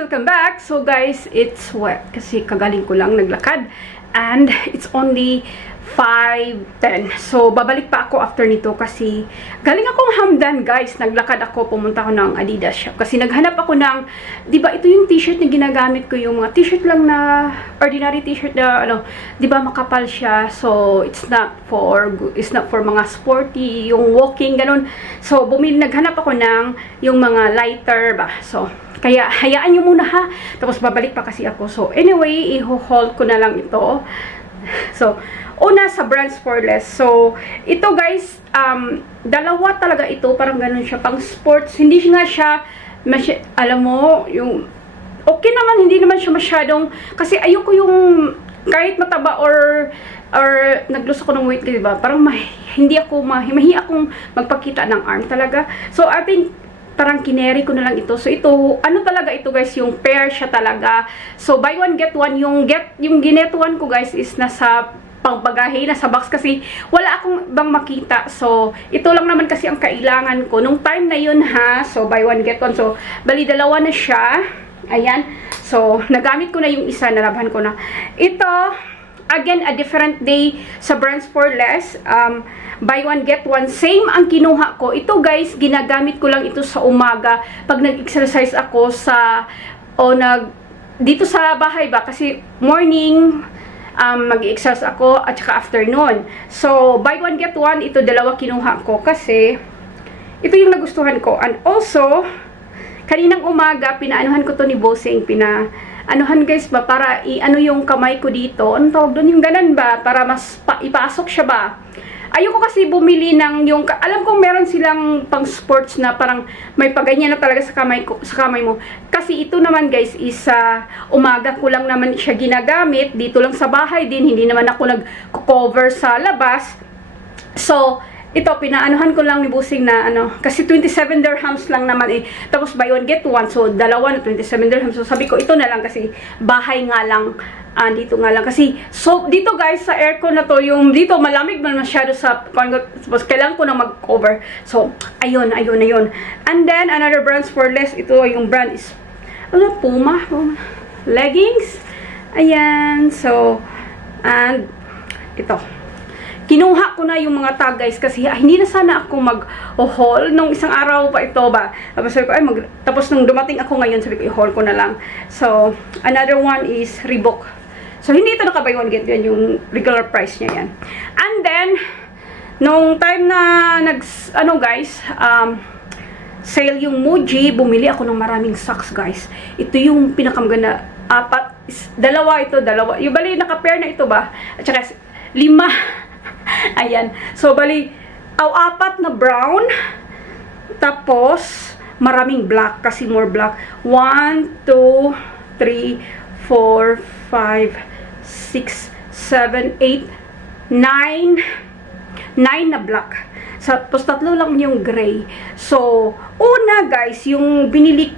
welcome back. So guys, it's what? Kasi kagaling ko lang naglakad and it's only 5:10. So babalik pa ako after nito kasi galing akong Hamdan guys. Naglakad ako, pumunta ako ng Adidas shop kasi naghanap ako ng, 'di ba ito yung t-shirt na ginagamit ko, yung mga t-shirt lang na ordinary t-shirt na 'di ba makapal siya. So it's not for mga sporty, yung walking ganun. So naghanap ako ng yung mga lighter ba. So kaya hayaan nyo muna ha. Tapos babalik pa kasi ako. So anyway, i-haul ko na lang ito. So una sa Brands for Less. So ito guys, dalawa talaga ito, parang ganun siya, pang sports. Hindi nga siya alam mo, yung okay naman, hindi naman siya masyadong, kasi ayoko yung kahit mataba or nag-lose ako ng weight, diba? Parang mahiya akong magpakita ng arm talaga. So I think parang kineri ko na lang ito. So ito, ano talaga ito guys, yung pair siya talaga. So buy one get one. Yung ginet one ko guys is nasa pangbagahe, nasa box kasi wala akong bang makita. So ito lang naman kasi ang kailangan ko nung time na yun ha. So buy one get one. So bali dalawa na siya. Ayan. So nagamit ko na yung isa, nalaban ko na. Ito again, a different day sa Brands for Less. Buy one get one, same ang kinuha ko. Ito guys, ginagamit ko lang ito sa umaga pag nag-exercise ako dito sa bahay ba, kasi morning mag-exercise ako at saka afternoon. So buy one get one, ito dalawa kinuha ko kasi ito yung nagustuhan ko. And also kaninang umaga pinaanuhan ko to ni Bossing, anuhan guys ba, para yung kamay ko dito, anong tawag doon, yung ganun ba, para mas ipasok siya ba. Ayoko kasi bumili ng yung, alam kong meron silang pang sports na parang may paganyan na talaga sa kamay mo. Kasi ito naman guys is umaga ko lang naman siya ginagamit, dito lang sa bahay din, hindi naman ako nag-cover sa labas. So ito, pinaanuhan ko lang ni Busing na kasi 27 dirhams lang naman eh. Tapos buy one get one, so dalawa na 27 dirhams. So sabi ko, ito na lang kasi bahay nga lang, dito nga lang. Kasi, so dito guys, sa aircon na to, yung dito malamig man masyado sa, tapos kailangan ko na mag-cover. So, ayun. And then, another Brands for Less, ito yung brand is, Puma leggings. Ayan, so, and ito. Kinuha ko na yung mga tag guys kasi hindi na sana ako mag-haul nung isang araw pa ito ba. Tapos sabi ko, tapos nung dumating ako ngayon, sabi ko, i-haul ko na lang. So, another one is Reebok. So, hindi ito naka-buy one get yan, yung regular price niya yan. And then, nung time na sale yung Muji, bumili ako ng maraming socks guys. Ito yung pinakamaganda. Dalawa. Yung bali, naka-pair na ito ba? At saka 5. Ayan. So, bali, apat na brown. Tapos, maraming black. Kasi more black. 1, 2, 3, 4, 5, 6, 7, 8, 9. 9 na black. Tapos 3 lang yung gray. So, una guys, yung binili,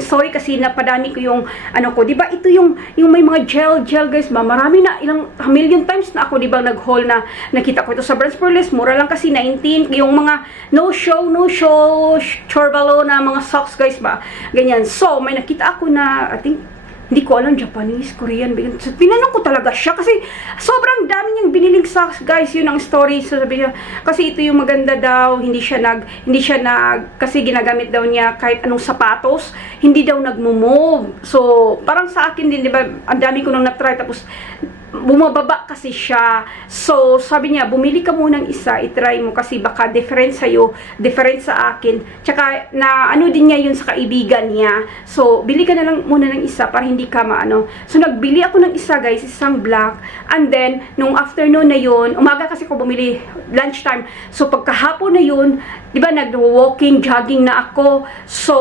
sorry kasi napadami ko yung, diba ito yung may mga gel guys ba, marami na, ilang million times na ako, diba, nag-haul na, nakita ko ito sa Brands for Less, mura lang kasi 19, yung mga no show, chorbalo na mga socks guys ba, ganyan. So, may nakita ako na, I think, hindi ko alam, Japanese, Korean, so, tinanong ko talaga siya kasi sobrang dami niyang biniling socks guys, yun ang story. So sabi niya, kasi ito yung maganda daw, hindi siya kasi ginagamit daw niya kahit anong sapatos, hindi daw nagmo-move. So parang sa akin din, di ba, ang dami ko nang na-try, tapos bumababa kasi siya. So sabi niya, bumili ka muna ng isa, i-try mo kasi baka different sa'yo, different sa akin, tsaka na din niya yun sa kaibigan niya. So bili ka na lang muna ng isa para hindi ka So nagbili ako ng isa guys, isang black, and then nung afternoon na yun, umaga kasi ko bumili, lunchtime. So pagkahapon na yun, di ba, nag-walking, jogging na ako. So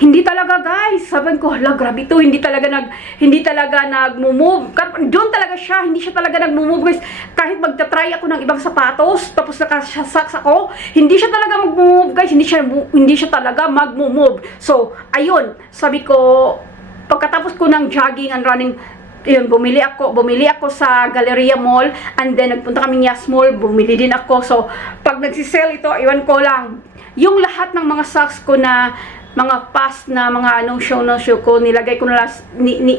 hindi talaga guys, sabi ko, hala, grabe ito, hindi talaga nag-move. Doon talaga siya, hindi siya talaga nag-move guys. Kahit magta-try ako ng ibang sapatos, tapos naka-socks ako, hindi siya talaga mag-move guys, hindi siya talaga mag-move. So, ayun, sabi ko, pagkatapos ko ng jogging and running, yun, bumili ako sa Galleria Mall, and then nagpunta kami Yas Mall, bumili din ako. So, pag nagsisell ito, iwan ko lang, yung lahat ng mga socks ko na mga past na mga no show ko, nilagay ko na lang,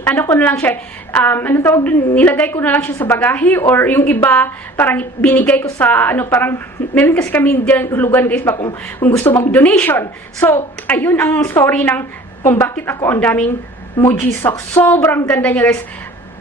ano ko na lang siya, ano tawag dun, nilagay ko na lang siya sa bagahe, or yung iba, parang binigay ko sa, ano, parang, meron kasi kami dyan, hulugan guys ba, kung gusto mag-donation. So, ayun ang story ng, kung bakit ako ang daming Muji socks. Sobrang ganda niya guys.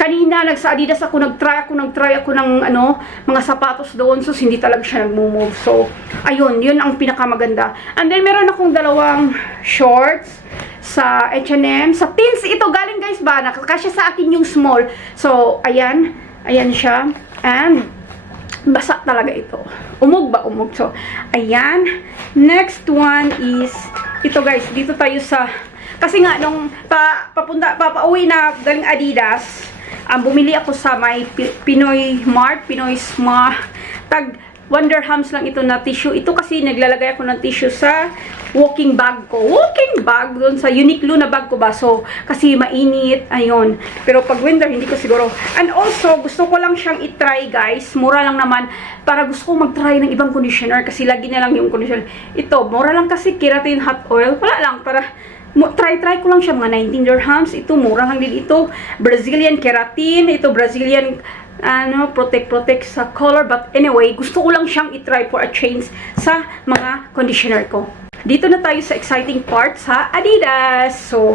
Kanina, nagsa Adidas ako, nag-try ako ng ano, mga sapatos doon. So, hindi talaga siya nag-move. So, ayun, yun ang pinakamaganda. And then, meron akong dalawang shorts sa H&M. Sa Teens, ito galing guys ba? Nakakasya sa akin yung small. So, ayan. Ayan siya. And, basa talaga ito. Umog ba? Umog. So, ayan. Next one is, ito guys, dito tayo sa, kasi nga, nung papauwi na galing Adidas, bumili ako sa may Pinoy Mart, Pinoy Smart, tag 1 dirhams lang ito na tissue. Ito kasi naglalagay ako ng tissue sa walking bag ko. Walking bag doon sa Uniqlo na bag ko ba. So, kasi mainit, ayun. Pero pag winter, hindi ko siguro. And also, gusto ko lang siyang itry guys. Mura lang naman. Para gusto ko mag-try ng ibang conditioner. Kasi lagi na lang yung conditioner. Ito, mura lang kasi keratin hot oil. Wala lang, para try ko lang siya, mga 19 dirhams. Ito, mura lang din ito. Brazilian keratin. Ito, Brazilian, ano, protect sa color. But anyway, gusto ko lang siyang itry for a change sa mga conditioner ko. Dito na tayo sa exciting part sa Adidas. So,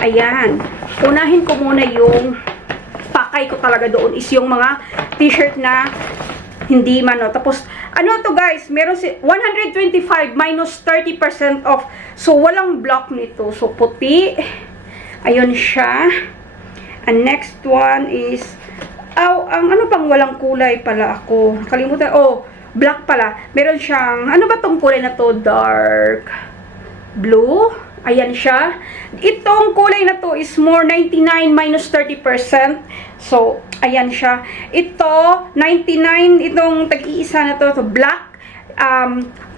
ayan. Unahin ko muna yung pakay ko talaga doon is yung mga t-shirt na hindi man, no. Tapos, ano to guys, meron si 125 minus 30% off. So, walang block nito. So, puti. Ayun siya. And next one is, ang ano pang walang kulay pala ako. Nakalimutan. Oh, black pala. Meron siyang, ano ba tong kulay na to? Dark blue. Ayan siya. Itong kulay na to is more 99 minus 30%. So, ayan siya. Ito, 99, itong tag-iisa na to black.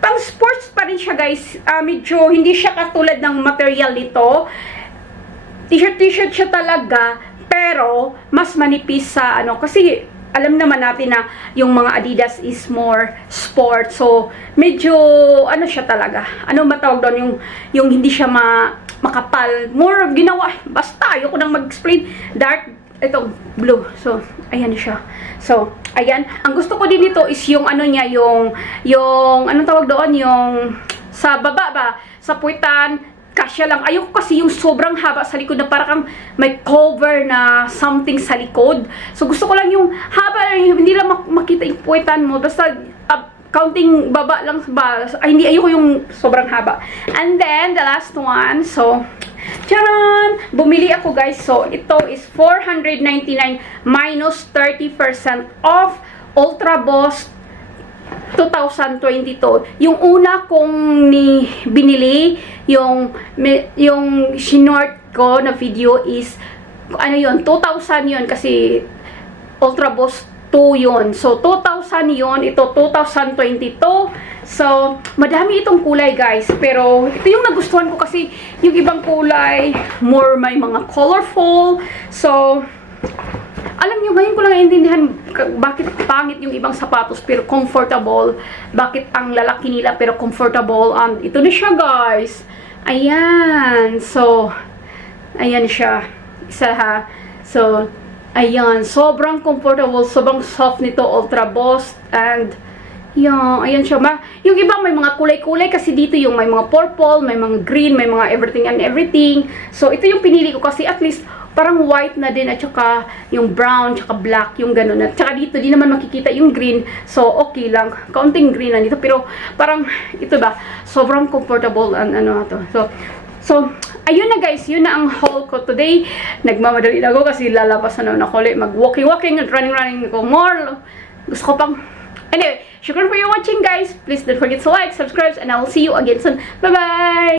Pang sports pa rin siya guys. Medyo hindi siya katulad ng material nito. T-shirt siya talaga. Pero, mas manipis sa ano. Kasi, alam naman natin na yung mga Adidas is more sport. So, medyo, ano siya talaga. Ano matawag doon? Yung hindi siya makapal. More ginawa. Basta, ayoko nang mag-explain. Dark, ito, blue. So, ayan siya. So, ayan. Ang gusto ko din dito is yung ano niya, yung anong tawag doon? Yung, sa baba ba? Sa puwitan, kasya lang. Ayoko kasi yung sobrang haba sa likod na parang may cover na something sa likod. So, gusto ko lang yung haba, hindi lang makita yung puwetan mo. Basta, counting baba lang ba. Hindi, ayoko yung sobrang haba. And then, the last one. So, charan! Bumili ako guys. So, ito is 499 minus 30% off Ultra Boss 2022. Yung una kong binili, yung shinort ko na video is, ano yun, 2,000 yun kasi Ultra Boss 2 yun. So, 2,000 yun. Ito, 2022. So, madami itong kulay guys. Pero, ito yung nagustuhan ko kasi yung ibang kulay, more may mga colorful. So, alam nyo, ngayon ko lang naiintindihan bakit pangit yung ibang sapatos pero comfortable. Bakit ang lalaki nila pero comfortable. Ito na siya guys. Ayan. So, ayan siya. Isa ha. So, ayan. Sobrang comfortable. Sobrang soft nito. Ultra Boss. And, ayan siya. Yung ibang may mga kulay-kulay kasi dito yung may mga purple, may mga green, may mga everything and everything. So, ito yung pinili ko kasi at least parang white na din at saka yung brown, tsaka black, yung gano'n. At saka dito, di naman makikita yung green. So, okay lang. Kaunting green na dito. Pero, parang, ito ba, sobrang comfortable and ano to. So, ayun na guys. Yun na ang haul ko today. Nagmamadali na ako kasi lalabas na naman ako ulit. Mag-walking at running ako more. Gusto ko pang, anyway, shukran for your watching guys. Please don't forget to like, subscribe, and I will see you again soon. Bye-bye!